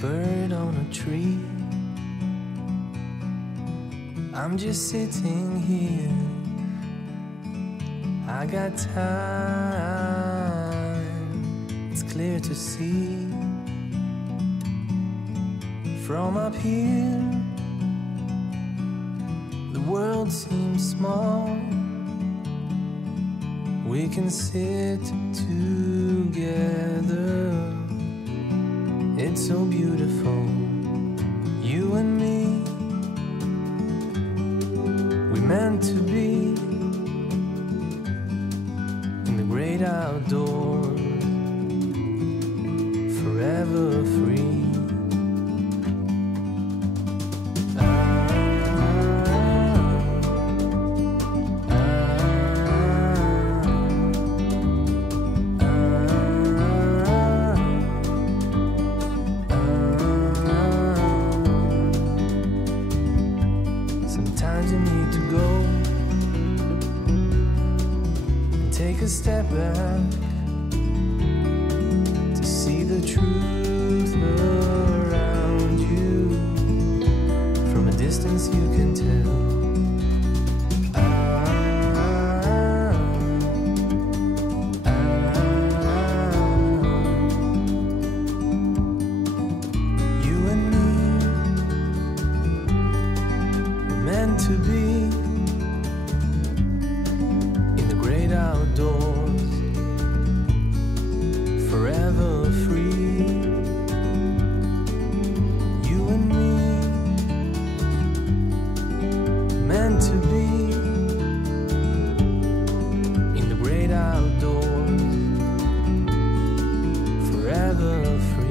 bird on a tree. I'm just sitting here. I got time. It's clear to see. From up here, the world seems small. We can sit together. It's so beautiful, you and me. We meant to be in the great outdoors, forever free. Step back to see the truth around you. From a distance you can tell. You and me were meant to be in the great outdoors, forever free. You and me, meant to be in the great outdoors, forever free.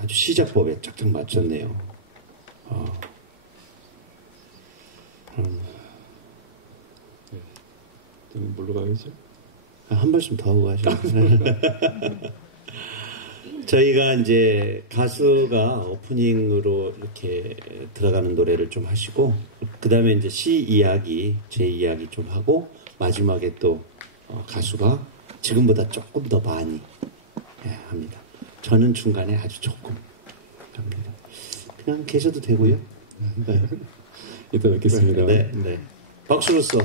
아주 시작법에 쫙쫙 맞췄네요. 뭘로 가야죠? 한 발씀 더 하고 가시죠. 저희가 이제 가수가 오프닝으로 이렇게 들어가는 노래를 좀 하시고, 그 다음에 이제 시 이야기, 제 이야기 좀 하고, 마지막에 또 가수가 지금보다 조금 더 많이 합니다. 저는 중간에 아주 조금 합니다. 그냥 계셔도 되고요. 네. 이따 뵙겠습니다. 네, 네. 박수로서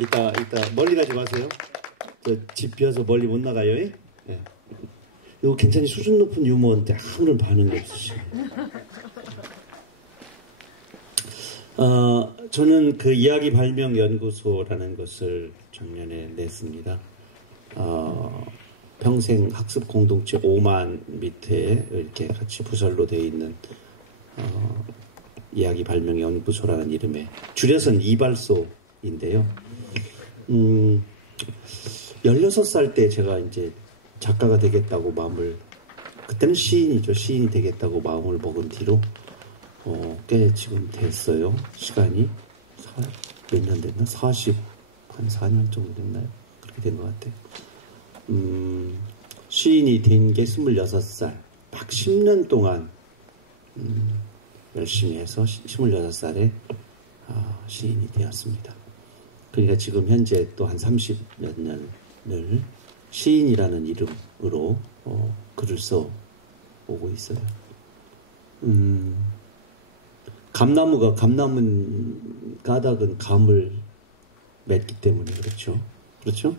이따 멀리 가지 마세요. 저 집 비어서 멀리 못 나가요. 네. 이거 굉장히 수준 높은 유머인데 아무런 반응이 없으시네요. 저는 그 이야기 발명 연구소라는 것을 작년에 냈습니다. 평생 학습 공동체 5만 밑에 이렇게 같이 부설로 되어 있는 이야기 발명 연구소라는 이름의, 줄여서는 이발소인데요. 16살 때 제가 이제 작가가 되겠다고 마음을, 그때는 시인이죠. 시인이 되겠다고 마음을 먹은 뒤로 꽤 지금 됐어요. 시간이 몇 년 됐나? 한 4년 정도 됐나요? 그렇게 된 것 같아요. 시인이 된 게 26살. 막 10년 동안 열심히 해서 26살에 시인이 되었습니다. 그러니까 지금 현재 또 한 30몇 년을 시인이라는 이름으로 글을 써오고 있어요. 감나무 가닥은 감을 맺기 때문에 그렇죠. 그렇죠?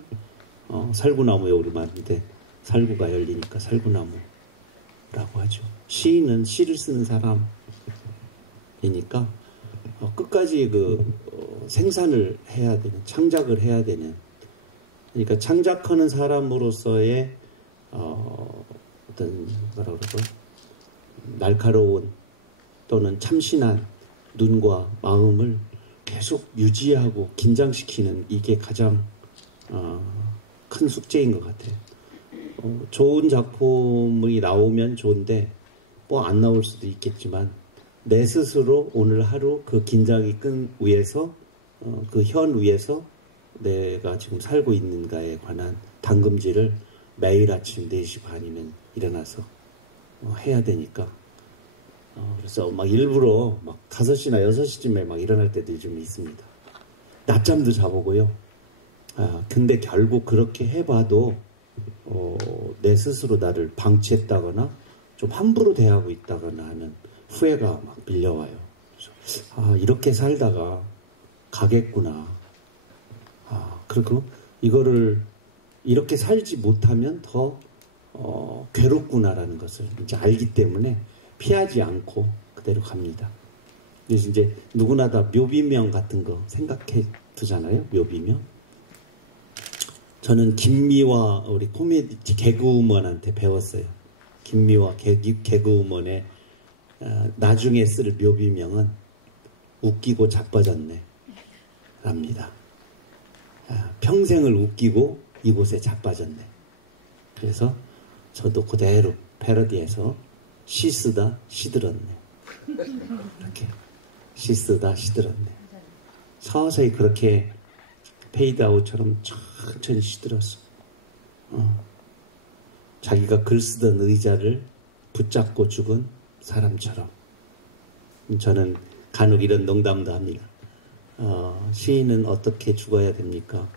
살구나무에 오르막인데 살구가 열리니까 살구나무라고 하죠. 시인은 시를 쓰는 사람이니까 끝까지 생산을 해야 되는, 창작을 해야 되는, 그러니까 창작하는 사람으로서의 어떤 뭐라 그러죠? 날카로운 또는 참신한 눈과 마음을 계속 유지하고 긴장시키는, 이게 가장 큰 숙제인 것 같아요. 좋은 작품이 나오면 좋은데 뭐 안 나올 수도 있겠지만 내 스스로 오늘 하루 그 긴장이 끈 위에서 그 현 위에서 내가 지금 살고 있는가에 관한 당금질을 매일 아침 4시 반이면 일어나서 해야 되니까 그래서 막 일부러 막 5시나 6시쯤에 막 일어날 때도 좀 있습니다. 낮잠도 자보고요. 근데 결국 그렇게 해봐도 내 스스로 나를 방치했다거나 좀 함부로 대하고 있다거나 하는 후회가 막 밀려와요. 그래서 이렇게 살다가 가겠구나. 그리고 이거를 이렇게 살지 못하면 더 괴롭구나라는 것을 이제 알기 때문에 피하지 않고 그대로 갑니다. 그래서 이제 누구나 다 묘비명 같은 거 생각해 두잖아요. 묘비명. 저는 김미화 우리 코미디 개그우먼한테 배웠어요. 김미화 개그우먼의 나중에 쓸 묘비명은 웃기고 자빠졌네 랍니다. 평생을 웃기고 이곳에 자빠졌네. 그래서 저도 그대로 패러디해서 시 쓰다 시들었네. 이렇게 시 쓰다 시들었네. 서서히 그렇게 페이드아웃처럼 천천히 시들었어. 자기가 글 쓰던 의자를 붙잡고 죽은 사람처럼. 저는 간혹 이런 농담도 합니다. 시인은 어떻게 죽어야 됩니까?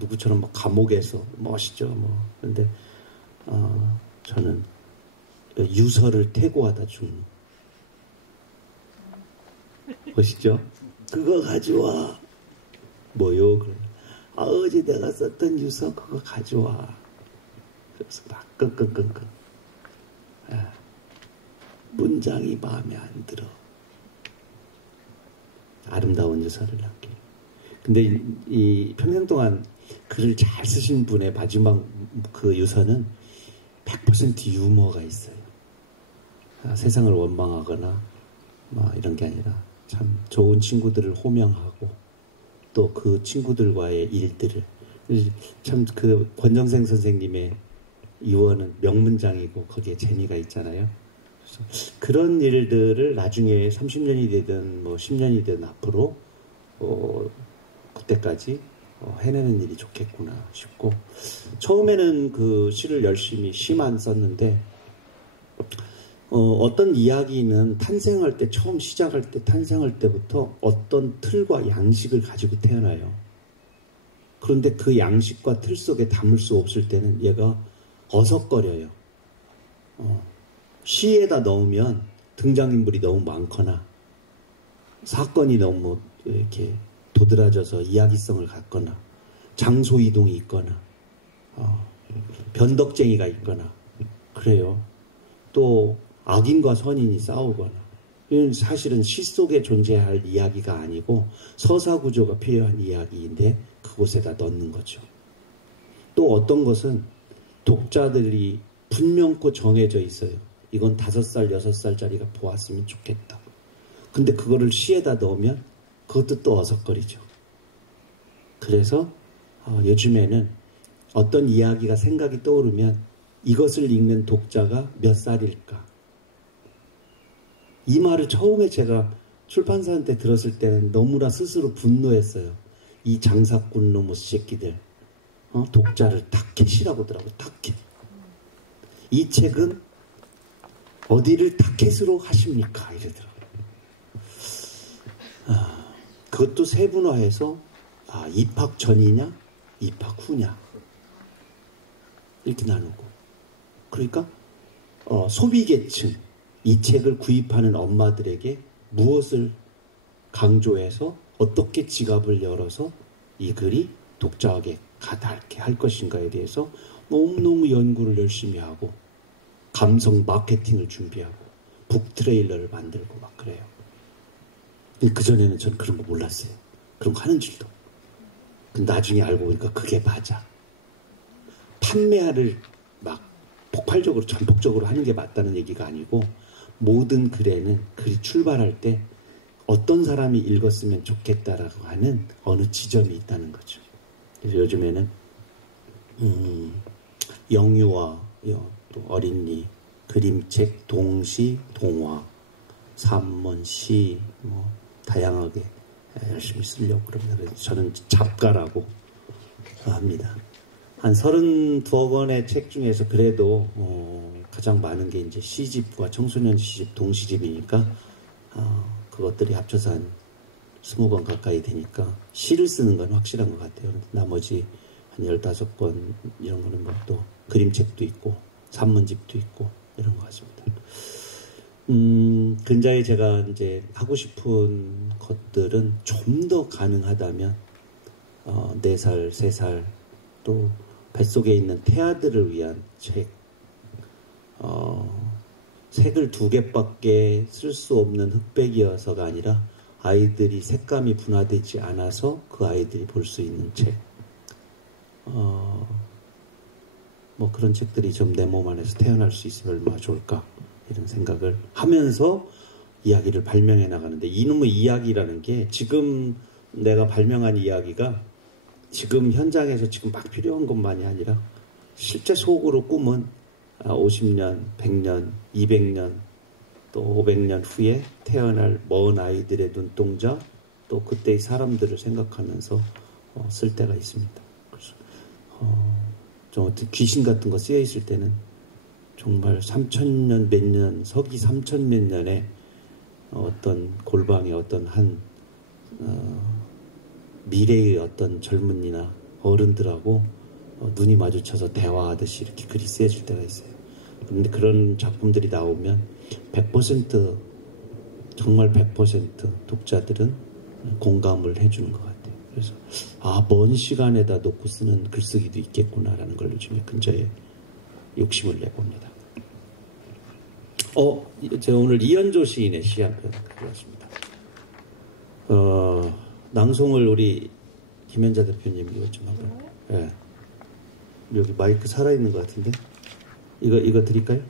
누구처럼 막 감옥에서 멋있죠. 그런데 저는 유서를 퇴고하다 죽는. 보시죠? 그거 가져와. 뭐요? 어제 내가 썼던 유서 그거 가져와. 그래서 막 끙끙끙끙. 문장이 마음에 안 들어. 아름다운 유서를 남기고. 근데 이 평생 동안 글을 잘 쓰신 분의 마지막 그 유서는 100% 유머가 있어요. 세상을 원망하거나 이런 게 아니라 참 좋은 친구들을 호명하고 또 그 친구들과의 일들을 참 그 권정생 선생님의 유언은 명문장이고 거기에 재미가 있잖아요. 그래서 그런 일들을 나중에 30년이 되든 10년이 되든 앞으로 그때까지 해내는 일이 좋겠구나 싶고, 처음에는 그 시를 열심히 시만 썼는데 어떤 이야기는 탄생할 때, 처음 시작할 때, 탄생할 때부터 어떤 틀과 양식을 가지고 태어나요. 그런데 그 양식과 틀 속에 담을 수 없을 때는 얘가 어석거려요. 시에다 넣으면 등장인물이 너무 많거나 사건이 너무 이렇게 도드라져서 이야기성을 갖거나 장소 이동이 있거나 변덕쟁이가 있거나 그래요. 또 악인과 선인이 싸우거나, 이건 사실은 시 속에 존재할 이야기가 아니고 서사 구조가 필요한 이야기인데 그곳에다 넣는 거죠. 또 어떤 것은 독자들이 분명코 정해져 있어요. 이건 5살, 6살짜리가 보았으면 좋겠다. 근데 그거를 시에다 넣으면 그것도 또 어석거리죠. 그래서 요즘에는 어떤 이야기가 생각이 떠오르면 이것을 읽는 독자가 몇 살일까? 이 말을 처음에 제가 출판사한테 들었을 때는 너무나 스스로 분노했어요. 이 장사꾼 놈의 새끼들. 독자를 타켓이라고 하더라고요. 타켓. 이 책은 어디를 타켓으로 하십니까? 이러더라고요. 그것도 세분화해서 입학 전이냐 입학 후냐 이렇게 나누고, 그러니까 소비계층, 이 책을 구입하는 엄마들에게 무엇을 강조해서 어떻게 지갑을 열어서 이 글이 독자에게 가닿게 할 것인가에 대해서 너무너무 연구를 열심히 하고 감성 마케팅을 준비하고 북 트레일러를 만들고 막 그래요. 그전에는 저는 그런 거 몰랐어요. 그런 거 하는 줄도. 근데 나중에 알고 보니까 그게 맞아. 판매를 막 폭발적으로 전폭적으로 하는 게 맞다는 얘기가 아니고, 모든 글에는 글이 출발할 때 어떤 사람이 읽었으면 좋겠다라고 하는 어느 지점이 있다는 거죠. 그래서 요즘에는 영유아, 또 어린이, 그림책, 동시, 동화, 산문, 시, 다양하게 열심히 쓰려고 그럽니다. 그래서 저는 작가라고 합니다. 한 32억 원의 책 중에서 그래도 가장 많은 게 이제 시집과 청소년 시집, 동시집이니까 그것들이 합쳐서 한 20권 가까이 되니까 시를 쓰는 건 확실한 것 같아요. 나머지 한 15권 이런 거는 뭐 또 그림책도 있고 산문집도 있고 이런 것 같습니다. 근자에 제가 이제 하고 싶은 것들은 좀 더 가능하다면 4살, 3살 또 뱃속에 있는 태아들을 위한 책, 색을 2개밖에 쓸 수 없는 흑백이어서가 아니라 아이들이 색감이 분화되지 않아서 그 아이들이 볼 수 있는 책, 뭐 그런 책들이 좀 내 몸 안에서 태어날 수 있으면 얼마나 좋을까 이런 생각을 하면서 이야기를 발명해 나가는데, 이놈의 이야기라는 게 지금 내가 발명한 이야기가 지금 현장에서 지금 막 필요한 것만이 아니라 실제 속으로 꿈은 50년, 100년, 200년 또 500년 후에 태어날 먼 아이들의 눈동자, 또 그때의 사람들을 생각하면서 쓸 때가 있습니다. 그래서 좀 어떤 귀신 같은 거 쓰여 있을 때는 정말 3000년 몇 년, 서기 3000 몇 년에 어떤 골방의 어떤 한 미래의 어떤 젊은이나 어른들하고 눈이 마주쳐서 대화하듯이 이렇게 글이 쓰여질 때가 있어요. 그런데 그런 작품들이 나오면 100% 정말 100% 독자들은 공감을 해주는 것 같아요. 그래서 먼 시간에다 놓고 쓰는 글쓰기도 있겠구나라는 걸 요즘에 근자에 욕심을 내봅니다. 제가 오늘 이현조 시인의 시 한 편 가져왔습니다. 낭송을 우리 김현자 대표님 이거 좀 한번. 예. 여기 마이크 살아있는 것 같은데 이거 드릴까요?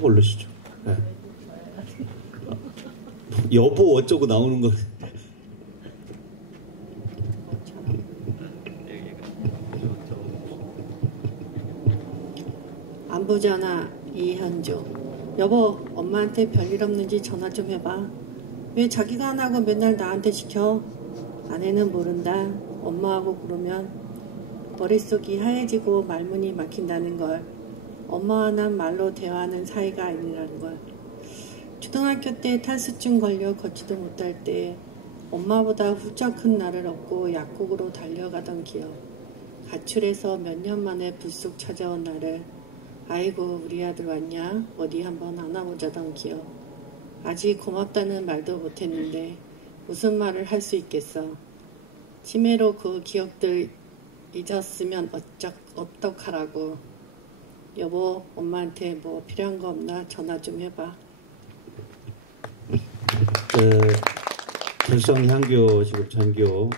올르시죠. 예. 여보 어쩌고 나오는 거. 안부전화 이현조. 여보, 엄마한테 별일 없는지 전화 좀 해봐. 왜 자기가 안 하고 맨날 나한테 시켜? 아내는 모른다. 엄마하고 부르면 머릿속이 하얘지고 말문이 막힌다는 걸. 엄마와 난 말로 대화하는 사이가 아니라는 걸. 초등학교 때 탈수증 걸려 걷지도 못할 때 엄마보다 훌쩍 큰 나를 업고 약국으로 달려가던 기억. 가출해서 몇 년 만에 불쑥 찾아온 나를 아이고 우리 아들 왔냐? 어디 한번 안아보자던 기억. 아직 고맙다는 말도 못했는데 무슨 말을 할 수 있겠어. 치매로 그 기억들 잊었으면 어떡하라고. 여보, 엄마한테 뭐 필요한 거 없나? 전화 좀 해봐. 결성향교 지금 전교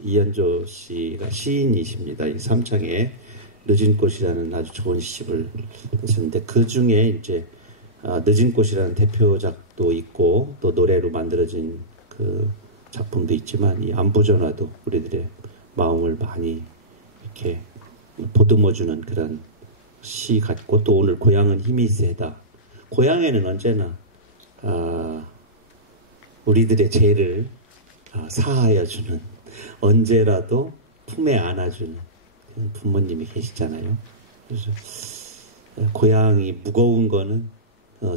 이현조 씨가 시인이십니다. 이 삼창에 늦은 꽃이라는 아주 좋은 시집을 쓰셨는데, 그 중에 이제 늦은 꽃이라는 대표작도 있고 또 노래로 만들어진 그 작품도 있지만, 이 안부전화도 우리들의 마음을 많이 이렇게 보듬어주는 그런 시 같고, 또 오늘 고향은 힘이 세다. 고향에는 언제나 우리들의 죄를 사하여 주는, 언제라도 품에 안아주는 부모님이 계시잖아요. 그래서 고향이 무거운 거는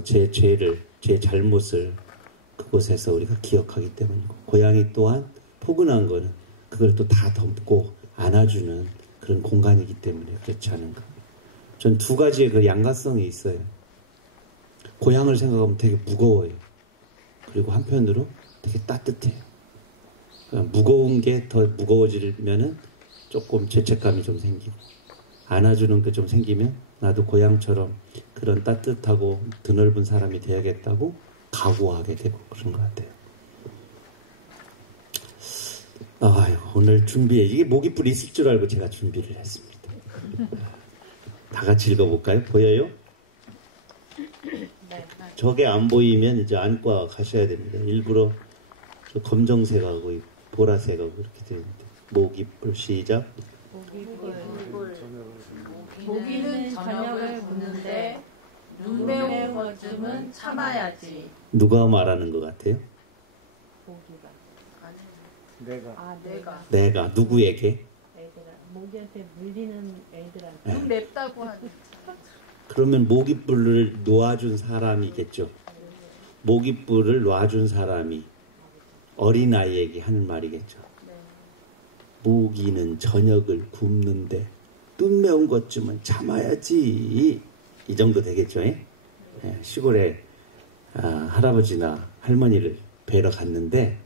제 죄를, 제 잘못을 그곳에서 우리가 기억하기 때문이고, 고향이 또한 포근한 거는 그걸 또 다 덮고 안아주는 그런 공간이기 때문에 그렇지 않은가. 전 두 가지의 그 양가성이 있어요. 고향을 생각하면 되게 무거워요. 그리고 한편으로 되게 따뜻해요. 무거운 게 더 무거워지면은 조금 죄책감이 좀 생기고, 안아주는 게 좀 생기면 나도 고향처럼 그런 따뜻하고 드넓은 사람이 돼야겠다고 각오하게 되고 그런 것 같아요. 오늘 준비해. 이게 목이뿔이 있을 줄 알고 제가 준비를 했습니다. 다 같이 읽어볼까요? 보여요? 네. 저게 안 보이면 이제 안과 가셔야 됩니다. 일부러 저 검정색하고 보라색하고 이렇게 되는데. 목이뿔 시작. 모기는 저녁을 붓는데 눈 매운 것쯤은 참아야지. 누가 말하는 것 같아요? 내가 누구에게? 애들아, 모기한테 물리는 애들한테. 네. 눈 맵다고 하는. 그러면 모깃불을 놓아준 사람이겠죠. 모깃불을 놔준 사람이 어린아이에게 하는 말이겠죠. 모기는 저녁을 굶는데 눈 매운 것쯤은 참아야지. 이 정도 되겠죠. 시골에 할아버지나 할머니를 뵈러 갔는데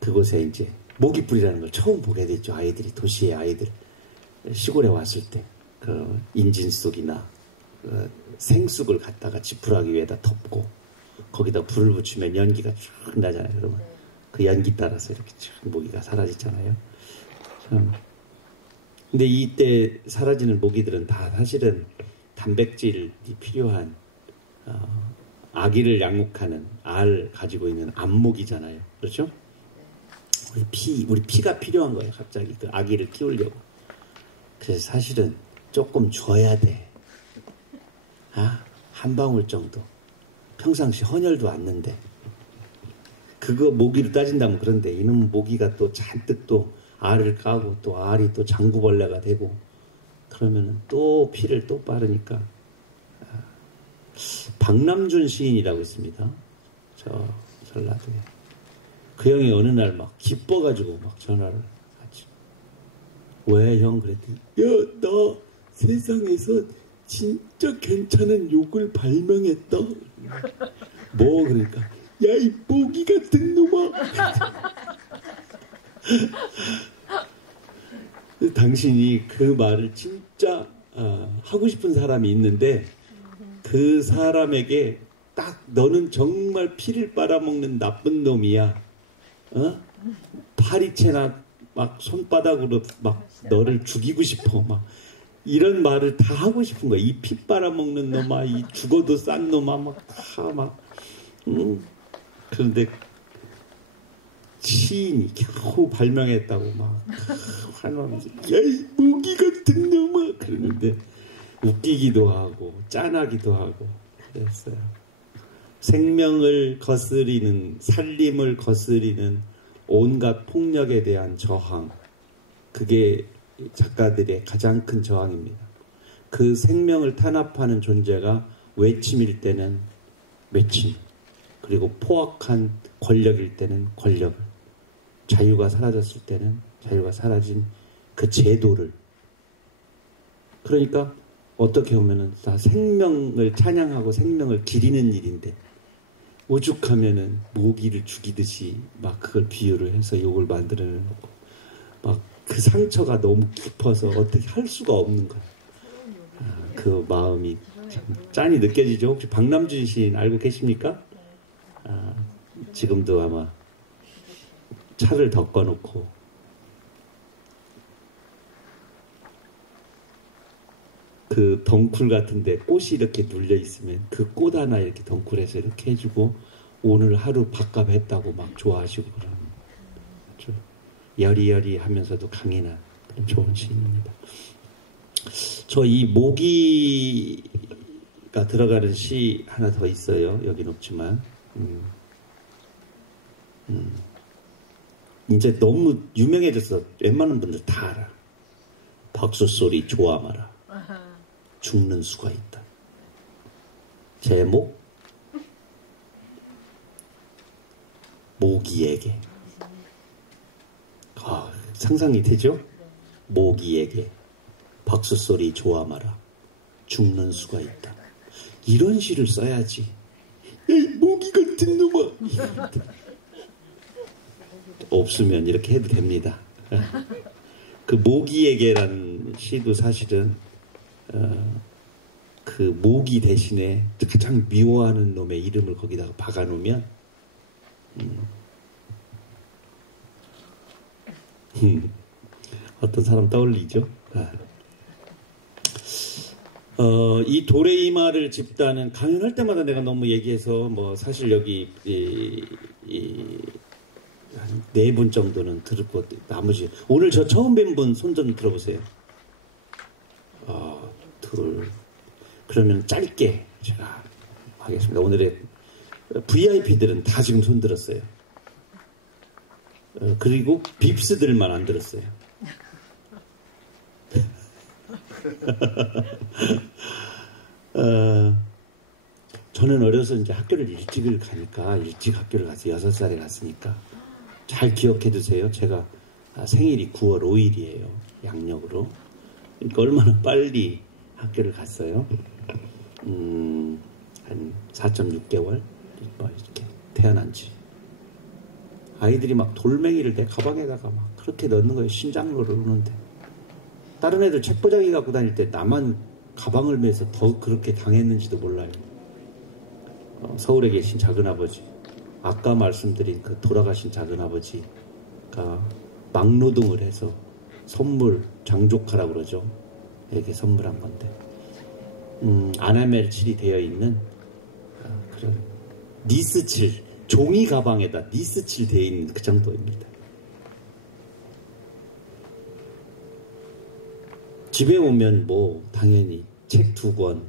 그곳에 이제 모깃불이라는 걸 처음 보게 됐죠. 아이들이, 도시의 아이들. 시골에 왔을 때 그 인진쑥이나 생쑥을 갖다가 지푸라기 위에다 덮고 거기다 불을 붙이면 연기가 쭉 나잖아요. 그러면 그 연기 따라서 이렇게 쭉 모기가 사라지잖아요. 참. 근데 이때 사라지는 모기들은 다 사실은 단백질이 필요한 아기를 양육하는 알 가지고 있는 암모기잖아요. 그렇죠? 우리 피가 필요한 거예요. 갑자기 그 아기를 키우려고. 그래서 사실은 조금 줘야 돼. 한 방울 정도. 평상시 헌혈도 왔는데 그거 모기로 따진다면 그런데 이놈 모기가 또 잔뜩 또 알을 까고 또 알이 또 장구벌레가 되고 그러면은 또 피를 또 빠르니까. 박남준 시인이라고 있습니다. 저 전라도에. 그 형이 어느 날 막 기뻐가지고 막 전화를 하지. 왜 형? 그랬더니 야, 나 세상에서 진짜 괜찮은 욕을 발명했다. 뭐 그러니까 야, 이 모기 같은 놈아. 당신이 그 말을 진짜 하고 싶은 사람이 있는데 그 사람에게 딱 너는 정말 피를 빨아먹는 나쁜 놈이야. 파리채나 막 손바닥으로 막 너를 죽이고 싶어. 막 이런 말을 다 하고 싶은 거야. 이 피 빨아먹는 놈아, 이 죽어도 싼 놈아, 막 다 막. 그런데 시인이 겨우 발명했다고 막 환호하면서 야, 이 모기 같은 놈아 그러는데 웃기기도 하고 짠하기도 하고 그랬어요. 생명을 거스리는, 살림을 거스리는 온갖 폭력에 대한 저항, 그게 작가들의 가장 큰 저항입니다. 그 생명을 탄압하는 존재가 외침일 때는 외침, 그리고 포악한 권력일 때는 권력을, 자유가 사라졌을 때는 자유가 사라진 그 제도를. 그러니까 어떻게 보면은 다 생명을 찬양하고 생명을 기리는 일인데 오죽하면은 모기를 죽이듯이 막 그걸 비유를 해서 욕을 만들어내놓고 막 그 상처가 너무 깊어서 어떻게 할 수가 없는 거야. 그 마음이 참 짠이 느껴지죠. 혹시 박남준 시인 알고 계십니까? 지금도 아마 차를 덮어놓고 그 덩쿨 같은데 꽃이 이렇게 눌려 있으면 그 꽃 하나 이렇게 덩쿨해서 이렇게 해주고 오늘 하루 밥값 했다고 막 좋아하시고 그런 여리여리 하면서도 강인한 그런 좋은 시인입니다. 저 이 모기가 들어가는 시 하나 더 있어요. 여긴 없지만 이제 너무 유명해져서 웬만한 분들 다 알아. 박수 소리 좋아 마라. 죽는 수가 있다. 제목 모기에게. 상상이 되죠? 모기에게 박수 소리 좋아 마라. 죽는 수가 있다. 이런 시를 써야지. 에이, 모기 같은 놈아. 없으면 이렇게 해도 됩니다. 그 모기에게라는 시도 사실은 그 모기 대신에 가장 미워하는 놈의 이름을 거기다가 박아놓으면 어떤 사람 떠올리죠? 이 도레이마를 집단은 강연할 때마다 내가 너무 얘기해서 뭐 사실 여기 한 4분 정도는 들을 것 같아요. 나머지 오늘 저 처음 뵌 분 손 좀 들어보세요. 둘. 그러면 짧게 제가 하겠습니다. 오늘의 VIP들은 다 지금 손 들었어요. 그리고 빕스들만 안 들었어요. 저는 어려서 이제 학교를 일찍을 가니까, 일찍 학교를 가서 6살에 갔으니까 잘 기억해 두세요. 제가 생일이 9월 5일이에요. 양력으로. 그러니까 얼마나 빨리 학교를 갔어요. 한 4.6개월 이렇게 태어난 지. 아이들이 막 돌멩이를 내 가방에다가 막 그렇게 넣는 거예요. 신장로를 오는데. 다른 애들 책보자기 갖고 다닐 때 나만 가방을 메서 더 그렇게 당했는지도 몰라요. 서울에 계신 작은아버지, 아까 말씀드린 그 돌아가신 작은아버지가 막노동을 해서 선물, 장족하라고 그러죠. 이렇게 선물한 건데, 아나멜칠이 되어 있는 그런 니스칠, 종이 가방에다 니스칠 되어 있는 그 정도입니다. 집에 오면 뭐 당연히 책 2권,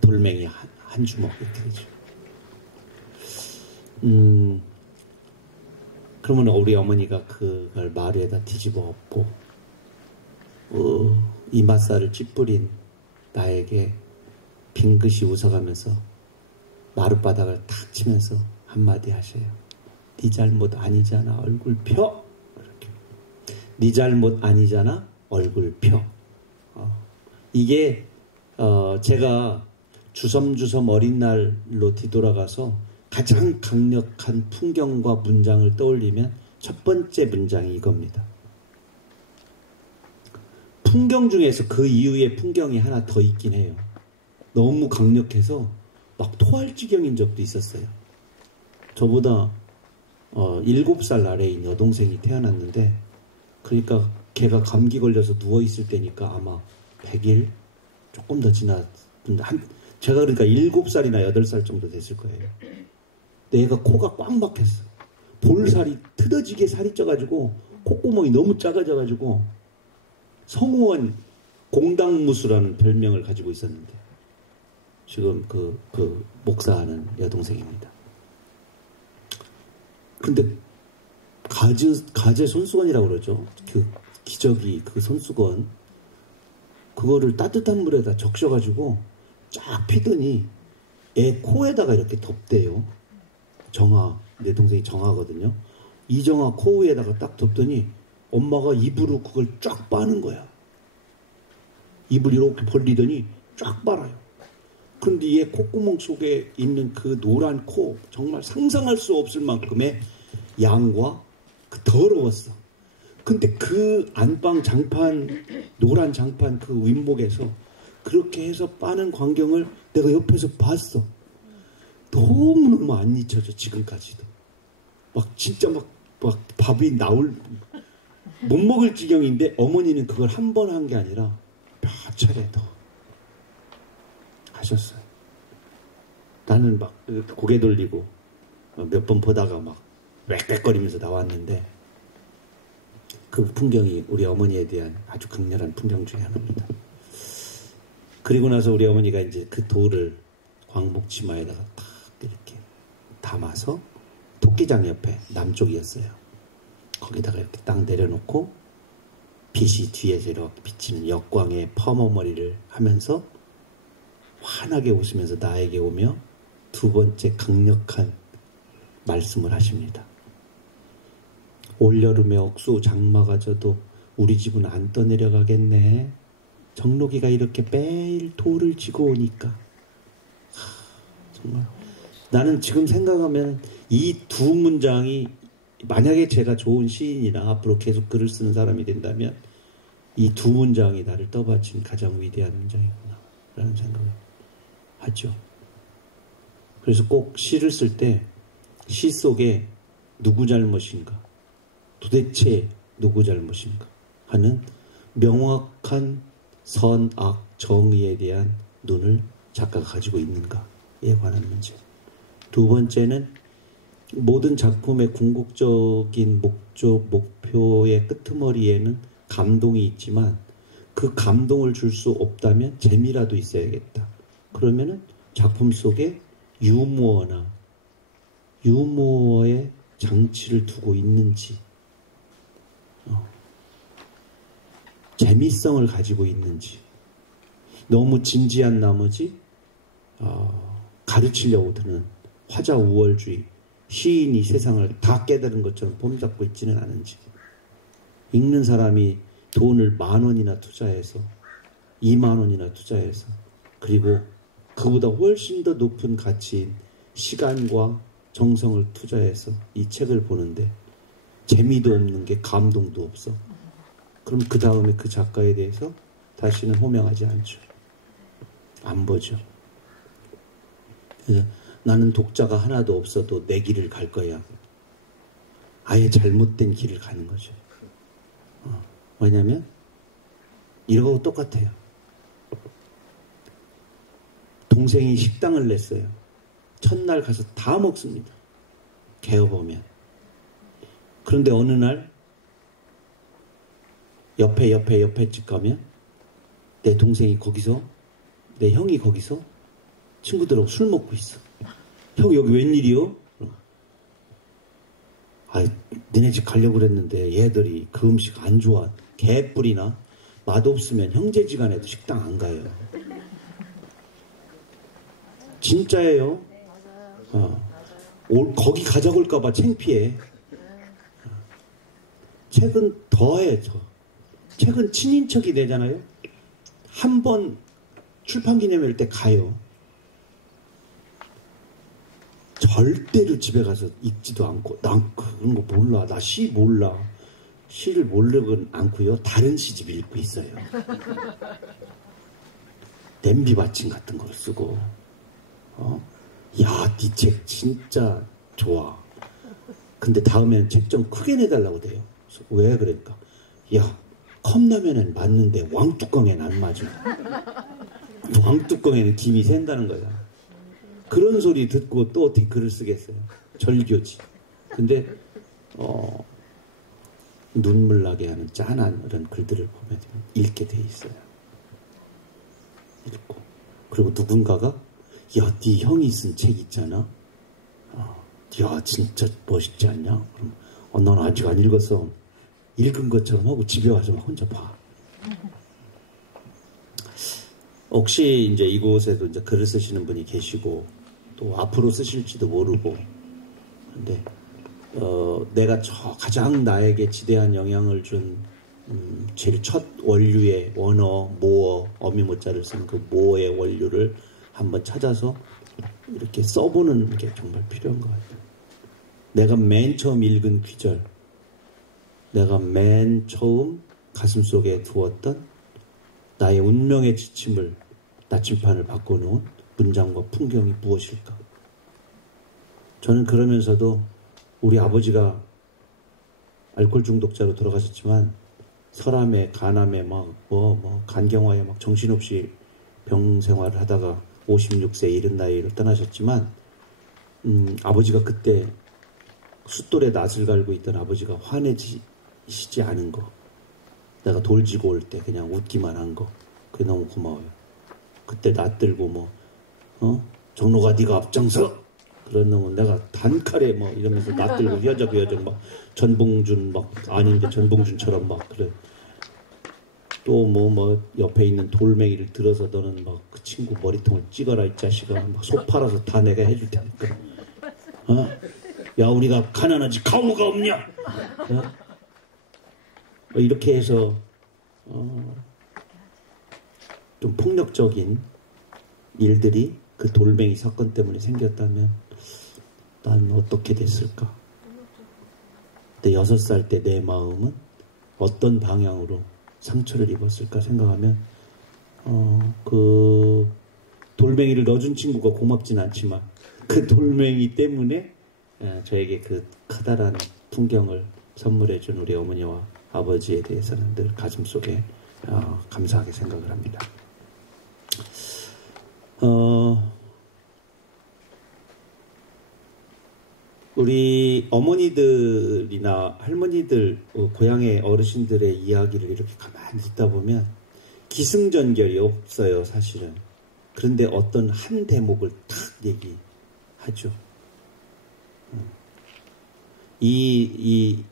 돌멩이 한 주먹 이렇게 되죠. 그러면 우리 어머니가 그걸 마루에다 뒤집어 엎고 이맛살을 찌푸린 나에게 빙긋이 웃어가면서 마룻바닥을 탁 치면서 한마디 하셔요. 네 잘못 아니잖아, 얼굴 펴. 이렇게. 네 잘못 아니잖아, 얼굴 펴. 이게 제가 주섬주섬 어린 날로 뒤돌아가서 가장 강력한 풍경과 문장을 떠올리면 첫 번째 문장이 이겁니다. 풍경 중에서 그 이후에 풍경이 하나 더 있긴 해요. 너무 강력해서 막 토할 지경인 적도 있었어요. 저보다 7살 아래인 여동생이 태어났는데, 그러니까 걔가 감기 걸려서 누워있을 때니까 아마 100일 조금 더 지났는데, 제가 그러니까 7살이나 8살 정도 됐을 거예요. 내가 코가 꽉 막혔어. 볼살이 트어지게 살이 쪄가지고 콧구멍이 너무 작아져가지고 성우원 공당무수라는 별명을 가지고 있었는데, 지금 그 목사하는 여동생입니다. 근데 가재 손수건이라고 그러죠. 그 기저귀 그 손수건, 그거를 따뜻한 물에다 적셔가지고 쫙 피더니 애 코에다가 이렇게 덮대요. 정아, 내 동생이 정아거든요. 이정아 코 위에다가 딱 덮더니 엄마가 입으로 그걸 쫙 빠는 거야. 입을 이렇게 벌리더니 쫙 빨아요. 근데 얘 콧구멍 속에 있는 그 노란 코, 정말 상상할 수 없을 만큼의 양과 더러웠어. 근데 그 안방 장판, 노란 장판 그 윗목에서 그렇게 해서 빠는 광경을 내가 옆에서 봤어. 너무너무 안 잊혀져, 지금까지도. 막 진짜 막 밥이 못 먹을 지경인데, 어머니는 그걸 한 번 한 게 아니라 몇 차례 더 하셨어요. 나는 막 고개 돌리고 몇 번 보다가 막 웩웩거리면서 나왔는데, 그 풍경이 우리 어머니에 대한 아주 강렬한 풍경 중에 하나입니다. 그리고 나서 우리 어머니가 이제 그 돌을 광목치마에다가 탁 이렇게 담아서 토끼장 옆에, 남쪽이었어요, 거기다가 이렇게 딱 내려놓고 빛이 뒤에서 이렇게 비치는 역광의 퍼머머리를 하면서 환하게 웃으면서 나에게 오며 두 번째 강력한 말씀을 하십니다. 올여름에 억수 장마가 져도 우리 집은 안 떠내려가겠네. 정록이가 이렇게 매일 돌을 지고 오니까. 정말 나는 지금 생각하면 이 두 문장이, 만약에 제가 좋은 시인이나 앞으로 계속 글을 쓰는 사람이 된다면 이 두 문장이 나를 떠받친 가장 위대한 문장이구나 라는 생각을 하죠. 그래서 꼭 시를 쓸 때 시 속에 누구 잘못인가, 도대체 누구 잘못인가 하는 명확한 선, 악, 정의에 대한 눈을 작가가 가지고 있는가에 관한 문제. 두 번째는 모든 작품의 궁극적인 목적, 목표의 끄트머리에는 감동이 있지만 그 감동을 줄 수 없다면 재미라도 있어야겠다. 그러면은 작품 속에 유머의 장치를 두고 있는지, 재미성을 가지고 있는지, 너무 진지한 나머지 가르치려고 드는 화자우월주의, 시인이 세상을 다 깨달은 것처럼 폼잡고 있지는 않은지, 읽는 사람이 돈을 10,000원이나 투자해서 20,000원이나 투자해서, 그리고 그보다 훨씬 더 높은 가치인 시간과 정성을 투자해서 이 책을 보는데 재미도 없는 게 감동도 없어. 그럼 그 다음에 그 작가에 대해서 다시는 호명하지 않죠. 안 보죠. 그래서 나는 독자가 하나도 없어도 내 길을 갈 거야. 아예 잘못된 길을 가는 거죠. 왜냐면 이러고 똑같아요. 동생이 식당을 냈어요. 첫날 가서 다 먹습니다. 개어보면. 그런데 어느 날 옆에 집 가면 내 동생이 거기서, 내 형이 거기서 친구들하고 술 먹고 있어. 형 여기 웬일이요? 아, 니네 집 가려고 그랬는데 얘들이 그 음식 안 좋아. 개뿔이나 맛없으면 형제지간에도 식당 안 가요. 진짜예요. 거기 가자고 할까봐 창피해. 책은 더해. 책은 친인척이 되잖아요. 한 번 출판기념일 때 가요. 절대로 집에 가서 읽지도 않고, 난 그런 거 몰라. 나 시 몰라. 시를 모르건 않고요. 다른 시집 읽고 있어요. 냄비 받침 같은 걸 쓰고. 야, 네 책 진짜 좋아. 근데 다음에는 책 좀 크게 내달라고 돼요. 왜 그럴까? 야, 컵라면은 맞는데 왕뚜껑엔 안 맞아. 왕뚜껑에는 김이 샌다는 거야. 그런 소리 듣고 또 어떻게 글을 쓰겠어요? 절교지. 근데 눈물 나게 하는 짠한 이런 글들을 보면 읽게 돼 있어요. 읽고. 그리고 누군가가 야, 네 형이 쓴 책 있잖아. 야, 진짜 멋있지 않냐? 그럼 난 아직 안 읽었어. 읽은 것처럼 하고 집에 와서 막 혼자 봐. 혹시 이제 이곳에도 이제 글을 쓰시는 분이 계시고 또 앞으로 쓰실지도 모르고, 근데 내가 가장 나에게 지대한 영향을 준 제일 첫 원류의 원어, 모어, 어미모자를 쓴 그 모어의 원류를 한번 찾아서 이렇게 써보는 게 정말 필요한 것 같아요. 내가 맨 처음 읽은 귀절, 내가 맨 처음 가슴속에 두었던 나의 운명의 지침을, 나침판을 바꿔놓은 문장과 풍경이 무엇일까? 저는 그러면서도 우리 아버지가 알코올 중독자로 돌아가셨지만 설암에, 간암에 간경화에 정신없이 병 생활을 하다가 56세 이른 나이로 떠나셨지만, 아버지가 그때 숫돌에 낫을 갈고 있던 아버지가 화내시지 않은 거, 내가 돌지고 올 때 그냥 웃기만 한 거, 그게 너무 고마워요. 그때 낫 들고 정로가 네가 앞장서, 그런 놈은 내가 단칼에 이러면서 낫 들고 휘어적 전봉준 아닌데 전봉준처럼 그래. 또 옆에 있는 돌멩이를 들어서 너는 그 친구 머리통을 찍어라 이 자식아, 속 팔아서 다 내가 해줄 테니까. 야, 우리가 가난하지 가오가 없냐? 이렇게 해서 좀 폭력적인 일들이 그 돌멩이 사건 때문에 생겼다면 난 어떻게 됐을까? 그때 6살 때 내 마음은 어떤 방향으로 상처를 입었을까 생각하면 그 돌멩이를 넣어준 친구가 고맙진 않지만 그 돌멩이 때문에 저에게 그 커다란 풍경을 선물해준 우리 어머니와 아버지에 대해서는 늘 가슴속에 감사하게 생각을 합니다. 우리 어머니들이나 할머니들, 고향의 어르신들의 이야기를 이렇게 가만히 듣다 보면 기승전결이 없어요, 사실은. 그런데 어떤 한 대목을 탁 얘기하죠. 이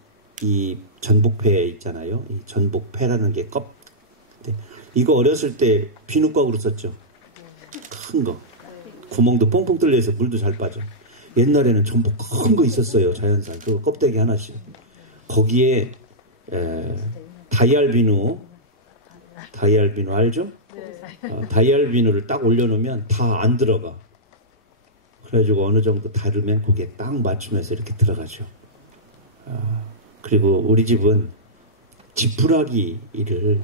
전복회 있잖아요. 이 전복회라는 게 이거 어렸을 때 비누곽으로 썼죠. 큰 거. 구멍도 뻥뻥 뚫려서 물도 잘 빠져. 옛날에는 전복 큰 거 있었어요. 자연산. 그 껍데기 하나씩. 거기에 다이알비누 알죠? 다이알비누를 딱 올려놓으면 다 안 들어가. 그래가지고 어느 정도 다르면 거기에 딱 맞추면서 이렇게 들어가죠. 그리고 우리 집은 지푸라기를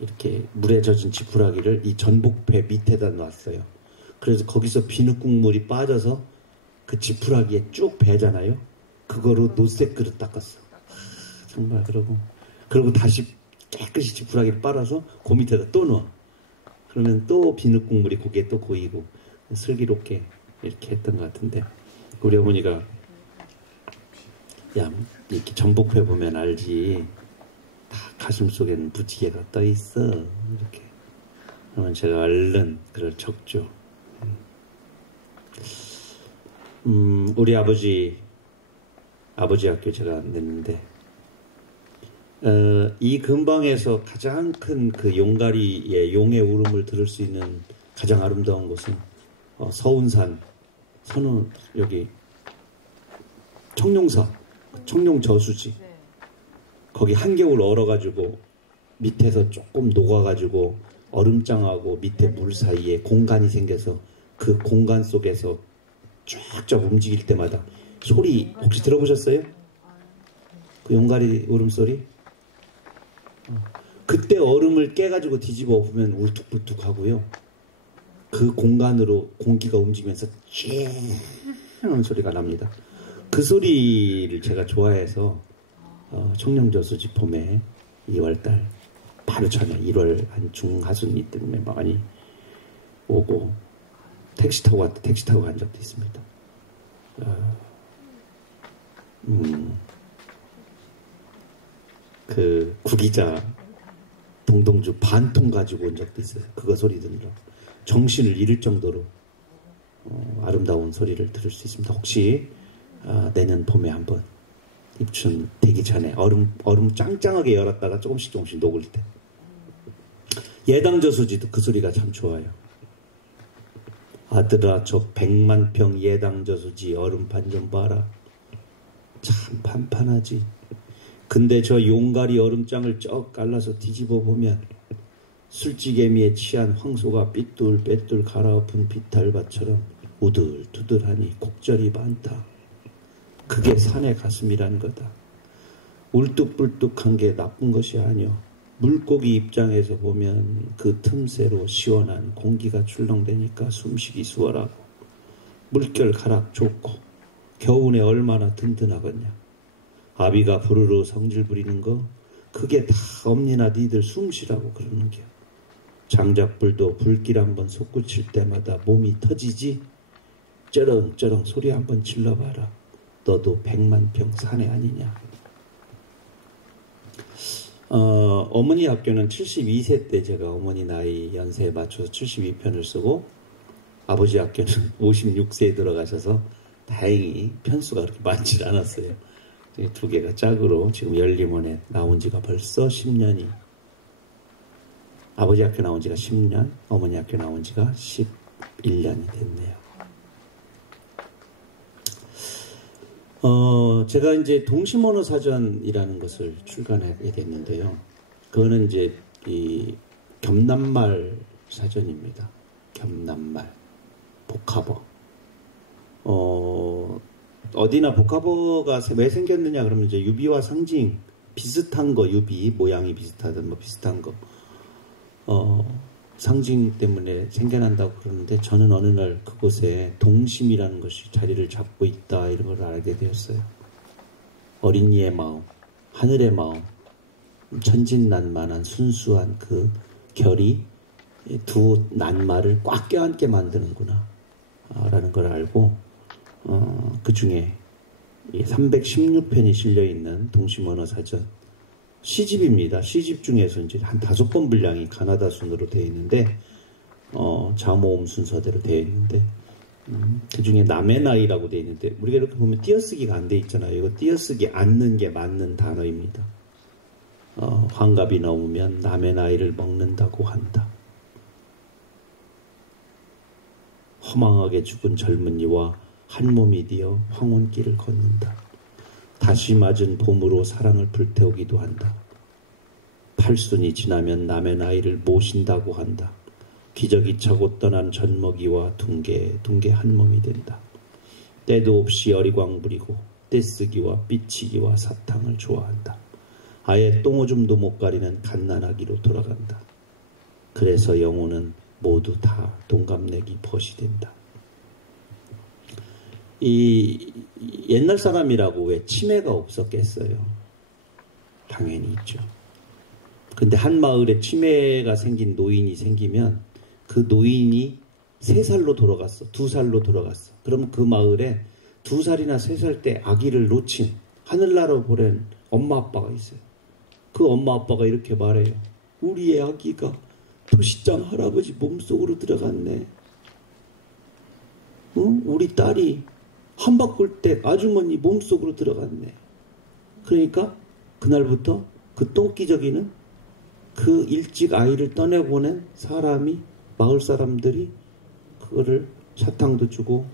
이렇게 물에 젖은 지푸라기를 이 전복회 밑에다 놨어요. 그래서 거기서 비누 국물이 빠져서 그 지푸라기에 쭉 배잖아요. 그거로 노쇠 그릇 닦았어. 정말 그러고 다시 깨끗이 지푸라기를 빨아서 그 밑에다 또 넣어. 그러면 또 비누 국물이 거기에 또 고이고 슬기롭게 이렇게 했던 것 같은데, 우리 어머니가 야 이렇게 전복회 보면 알지, 다 가슴 속에는 무지개가 떠 있어 이렇게. 그러면 제가 얼른 그걸 적죠. 우리 아버지 학교 제가 냈는데, 이 근방에서 가장 큰 그 용가리의 용의 울음을 들을 수 있는 가장 아름다운 곳은 서운산, 여기 청룡저수지. 거기 한겨울 얼어가지고 밑에서 조금 녹아가지고 얼음장하고 밑에 물 사이에 공간이 생겨서 그 공간 속에서 쫙쫙 움직일 때마다 소리 혹시 들어보셨어요? 그 용가리 울음소리? 그때 얼음을 깨가지고 뒤집어 엎으면 울뚝불뚝 하고요. 그 공간으로 공기가 움직이면서 쥐 하는 소리가 납니다. 그 소리를 제가 좋아해서 청룡저수지 봄에 2월달 바로 전에 1월 한 중하순 이때쯤에 많이 오고 택시 타고 간 적도 있습니다. 그 구기자 동동주 반통 가지고 온 적도 있어요. 그거 소리 들으러 정신을 잃을 정도로 아름다운 소리를 들을 수 있습니다. 혹시 내년 봄에 한번 입춘 되기 전에 얼음 짱짱하게 열었다가 조금씩 녹을 때 예당저수지도 그 소리가 참 좋아요. 아들아 저 100만 평 예당저수지 얼음판 좀 봐라. 참 판판하지. 근데 저 용가리 얼음장을 쩍 갈라서 뒤집어 보면 술찌개미에 취한 황소가 삐뚤빼뚤 갈아엎은 비탈밭처럼 우들투들하니 곡절이 많다. 그게 산의 가슴이란 거다. 울뚝불뚝한 게 나쁜 것이 아니오. 물고기 입장에서 보면 그 틈새로 시원한 공기가 출렁대니까 숨쉬기 수월하고 물결 가락 좋고 겨우내 얼마나 든든하겠냐. 아비가 부르르 성질 부리는 거 그게 다 엄니나 니들 숨쉬라고 그러는겨. 장작불도 불길 한번 솟구칠 때마다 몸이 터지지. 쩌렁쩌렁 소리 한번 질러봐라. 너도 100만 평 사내 아니냐. 어머니 학교는 72세 때 제가 어머니 나이 연세에 맞춰서 72편을 쓰고, 아버지 학교는 56세에 들어가셔서 다행히 편수가 그렇게 많지 않았어요. 두 개가 짝으로 지금 열림원에 나온 지가 벌써 10년이, 아버지 학교 나온 지가 10년, 어머니 학교 나온 지가 11년이 됐네요. 제가 이제 동심언어 사전이라는 것을 출간하게 됐는데요. 그거는 이제 이 겸남말 사전입니다. 겸남말, 복합어. 어디나 복합어가 왜 생겼느냐 그러면 이제 유비와 상징 비슷한 거, 유비 모양이 비슷하든 뭐 비슷한 거 상징 때문에 생겨난다고 그러는데, 저는 어느 날 그곳에 동심이라는 것이 자리를 잡고 있다 이런 걸 알게 되었어요. 어린이의 마음, 하늘의 마음, 천진난만한 순수한 그 결이 두 낱말을 꽉 껴안게 만드는구나 라는 걸 알고, 그 중에 316편이 실려있는 동심언어 사전, 시집입니다. 시집 중에서 이제 한 5권 분량이 가나다 순으로 되어 있는데, 자모음 순서대로 되어 있는데, 그 중에 남의 나이라고 돼 있는데 우리가 이렇게 보면 띄어쓰기가 안 돼 있잖아요. 이거 띄어쓰기 않는 게 맞는 단어입니다. 환갑이 넘으면 남의 나이를 먹는다고 한다. 허망하게 죽은 젊은이와 한 몸이 되어 황혼길을 걷는다. 다시 맞은 봄으로 사랑을 불태우기도 한다. 팔순이 지나면 남의 나이를 모신다고 한다. 기저귀 차고 떠난 젖먹이와 둥개 한 몸이 된다. 때도 없이 어리광 부리고 떼쓰기와 삐치기와 사탕을 좋아한다. 아예 똥오줌도 못 가리는 갓난아기로 돌아간다. 그래서 영혼은 모두 다 동갑내기 벗이 된다. 이 옛날 사람이라고 왜 치매가 없었겠어요? 당연히 있죠. 근데 한 마을에 치매가 생긴 노인이 생기면 그 노인이 3살로 돌아갔어. 2살로 돌아갔어. 그러면 그 마을에 2살이나 3살 때 아기를 놓친 하늘나라로 보낸 엄마 아빠가 있어요. 그 엄마 아빠가 이렇게 말해요. 우리의 아기가 도시장 할아버지 몸속으로 들어갔네. 우리 딸이 한바꿀댁 아주머니 몸속으로 들어갔네. 그러니까 그날부터 그 똥기저귀는 그 일찍 아이를 떠내보낸 사람이 마을 사람들이 그거를 사탕도 주고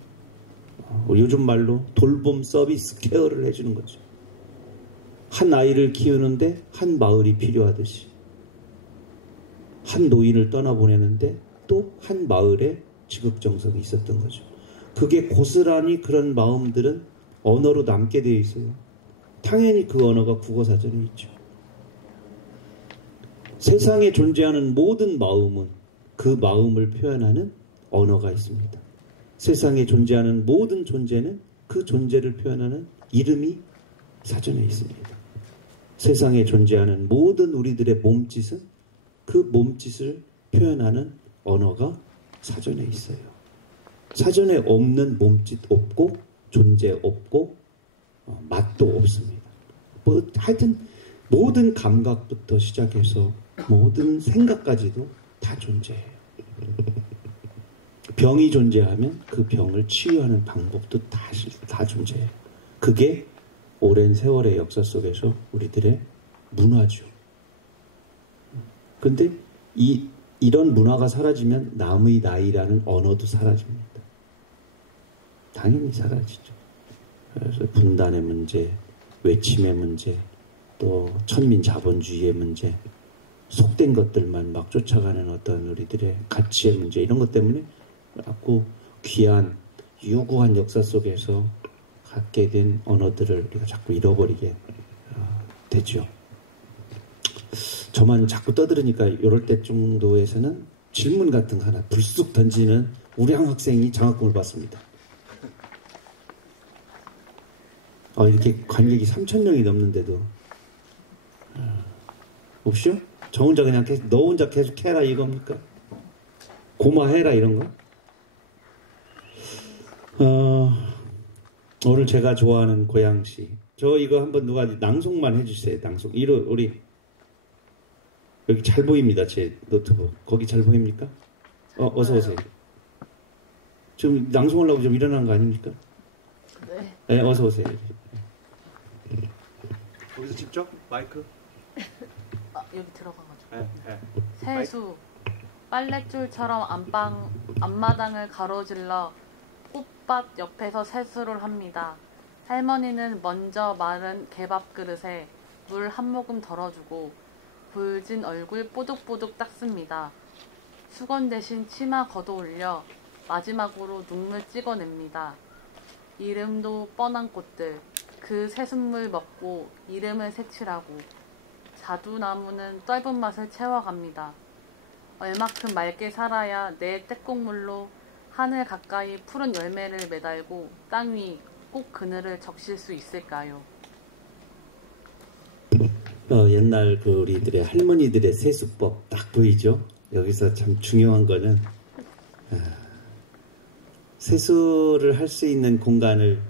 요즘 말로 돌봄 서비스 케어를 해주는 거죠. 한 아이를 키우는데 한 마을이 필요하듯이 한 노인을 떠나보내는데 또 한 마을에 지극정성이 있었던 거죠. 그게 고스란히 그런 마음들은 언어로 남게 되어 있어요. 당연히 그 언어가 국어사전에 있죠. 세상에 존재하는 모든 마음은 그 마음을 표현하는 언어가 있습니다. 세상에 존재하는 모든 존재는 그 존재를 표현하는 이름이 사전에 있습니다. 세상에 존재하는 모든 우리들의 몸짓은 그 몸짓을 표현하는 언어가 사전에 있어요. 사전에 없는 몸짓 없고 존재 없고 맛도 없습니다. 하여튼 모든 감각부터 시작해서 모든 생각까지도 다 존재해요. 병이 존재하면 그 병을 치유하는 방법도 다 존재해요. 그게 오랜 세월의 역사 속에서 우리들의 문화죠. 근데 이런 문화가 사라지면 남의 나이라는 언어도 사라집니다. 당연히 사라지죠. 그래서 분단의 문제, 외침의 문제, 또 천민 자본주의의 문제, 속된 것들만 막 쫓아가는 어떤 우리들의 가치의 문제, 이런 것 때문에 자꾸 귀한 유구한 역사 속에서 갖게 된 언어들을 우리가 자꾸 잃어버리게 되죠. 저만 자꾸 떠들으니까 이럴 때 정도에서는 질문 같은 거 하나 불쑥 던지는 우량 학생이 장학금을 받습니다. 이렇게 관객이 3,000명이 넘는데도 없죠? 저 혼자 그냥 계속, 너 혼자 계속 해라 이겁니까? 고마해라 이런 거? 오늘 제가 좋아하는 고양시, 저 이거 한번 누가 낭송만 해주세요. 낭송. 우리 여기 잘 보입니다. 제 노트북. 거기 잘 보입니까? 어서 오세요. 지금 낭송하려고 좀 일어난 거 아닙니까? 네. 네, 어서 오세요. 거기서 직접 마이크? 여기 들어가가지고. 네. 세수. 빨랫줄처럼 앞마당을 가로질러 꽃밭 옆에서 세수를 합니다. 할머니는 먼저 마른 개밥 그릇에 물 한 모금 덜어주고 붉은 얼굴 뽀득뽀득 닦습니다. 수건 대신 치마 걷어 올려 마지막으로 눈물 찍어냅니다. 이름도 뻔한 꽃들, 그 새순물 먹고 이름을 색칠하고 자두나무는 떫은 맛을 채워갑니다. 얼마큼 맑게 살아야 내 떼국물로 하늘 가까이 푸른 열매를 매달고 땅 위 꼭 그늘을 적실 수 있을까요? 옛날 그 우리들의 할머니들의 세수법 딱 보이죠? 여기서 참 중요한 거는 세수를 할 수 있는 공간을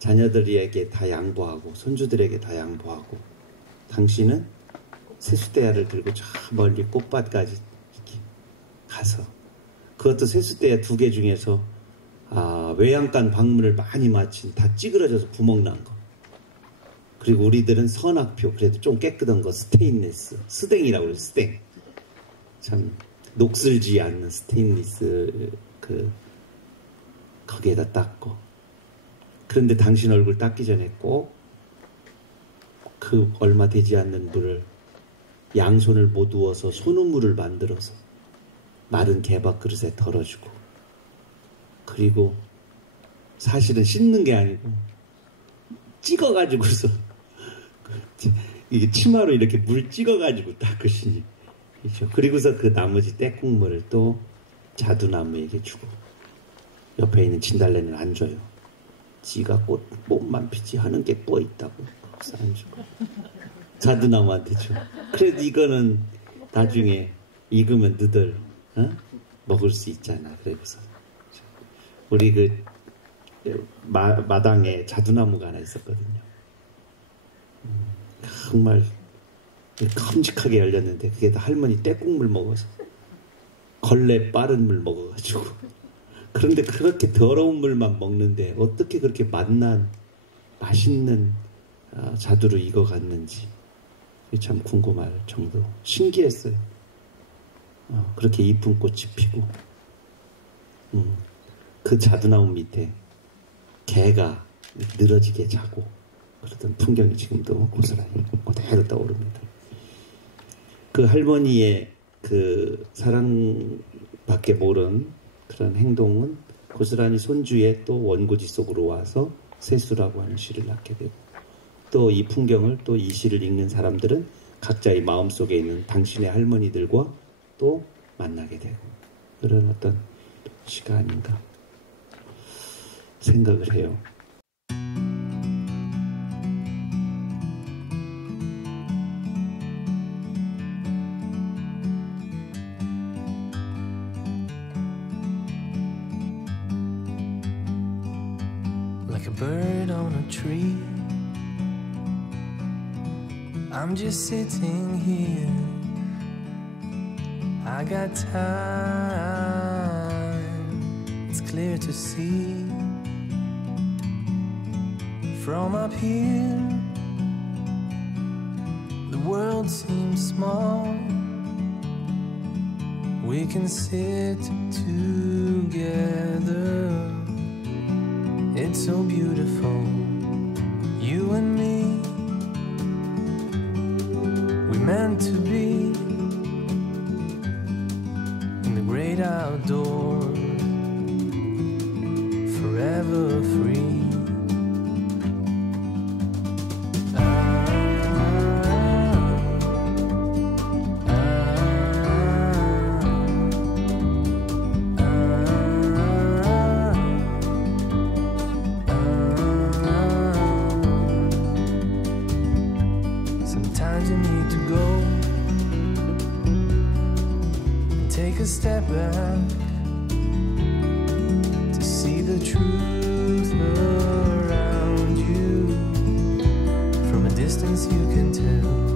자녀들에게 다 양보하고 손주들에게 다 양보하고 당신은 세수대야를 들고 저 멀리 꽃밭까지 이렇게 가서 그것도 세수대야 2개 중에서 외양간 방문을 많이 마친 다 찌그러져서 구멍 난 거. 그리고 우리들은 선악표, 그래도 좀 깨끗한 거, 스테인리스, 스댕이라고 그래요. 스댕. 참 녹슬지 않는 스테인리스 거기에다 닦고. 그런데 당신 얼굴 닦기 전에 꼭 그 얼마 되지 않는 물을 양손을 모두어서 손우물을 만들어서 마른 개밥 그릇에 덜어주고, 그리고 사실은 씻는 게 아니고 찍어가지고서 이게 치마로 이렇게 물 찍어가지고 닦으시니. 그렇죠? 그리고서 그 나머지 때국물을 또 자두나무에게 주고, 옆에 있는 진달래는 안 줘요. 지가 꽃만 피지 하는 게 또 있다고 안 주고 자두나무한테 줘. 그래도 이거는 나중에 익으면 너들 먹을 수 있잖아. 그래서 우리 그 마당에 자두나무가 하나 있었거든요. 정말 큼직하게 열렸는데 그게 다 할머니 때국물 먹어서 걸레 빠른 물 먹어가지고. 그런데 그렇게 더러운 물만 먹는데 어떻게 그렇게 맛난 맛있는 자두로 익어갔는지 참 궁금할 정도 신기했어요. 그렇게 이쁜 꽃이 피고 그 자두나무 밑에 개가 늘어지게 자고 그러던 풍경이 지금도 고스란히 그대로 떠오릅니다. 그 할머니의 그 사랑밖에 모른 그런 행동은 고스란히 손주의 또 원고지 속으로 와서 세수라고 하는 시를 낳게 되고, 또 이 풍경을 또 이 시를 읽는 사람들은 각자의 마음속에 있는 당신의 할머니들과 또 만나게 되고, 그런 어떤 시가 아닌가 생각을 해요. Like a bird on a tree, I'm just sitting here. I got time, it's clear to see. From up here, the world seems small. We can sit together. It's so beautiful, you and me. We meant to be in the great outdoors, forever free. Sometimes you need to go and take a step back to see the truth around you. From a distance you can tell